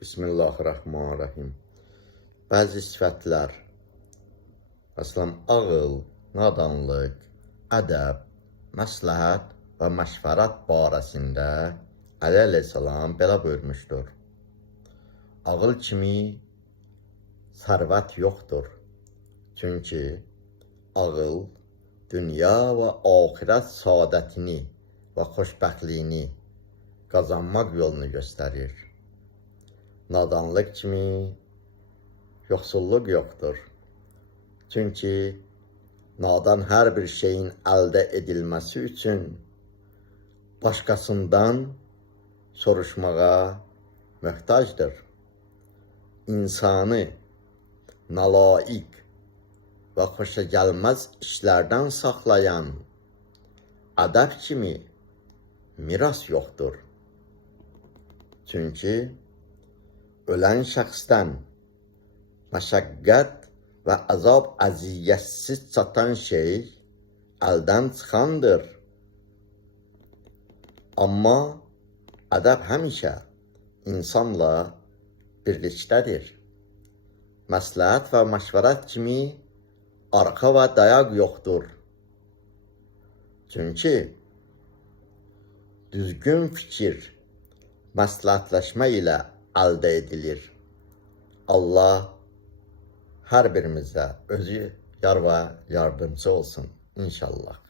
Bismillahirrahmanirrahim. Bəzi sifətlər, məsələn, ağıl, nadanlıq, ədəb, məsləhət və məşvərət barəsində Əli əleyhissalam belə buyurmuşdur. Ağıl kimi sərvət yoxdur. Çünki ağıl dünya və axirət saadətini və xoşbəxtliyini qazanmaq yolunu göstərir. Nadanlıq kimi yoxsulluq yoxdur. Çünki nadan hər bir şeyin əldə edilməsi üçün başqasından soruşmağa möhtacdır. İnsanı nalayiq və xoşagəlməz işlərdən saxlayan ədəb kimi miras yoxdur. Çünki ölən şəxsdən məşəqqət və əzab əziyyətsiz çatan şey əldən çıxandır. Amma ədəb həmişə insanla birlikdədir. Məsləhət və məşvərət kimi arxa və dayaq yoxdur. Çünki düzgün fikir məsləhətləşmə ilə əldə edilir. Allah hər birimizdə özü yar və yardımcı olsun inşallah.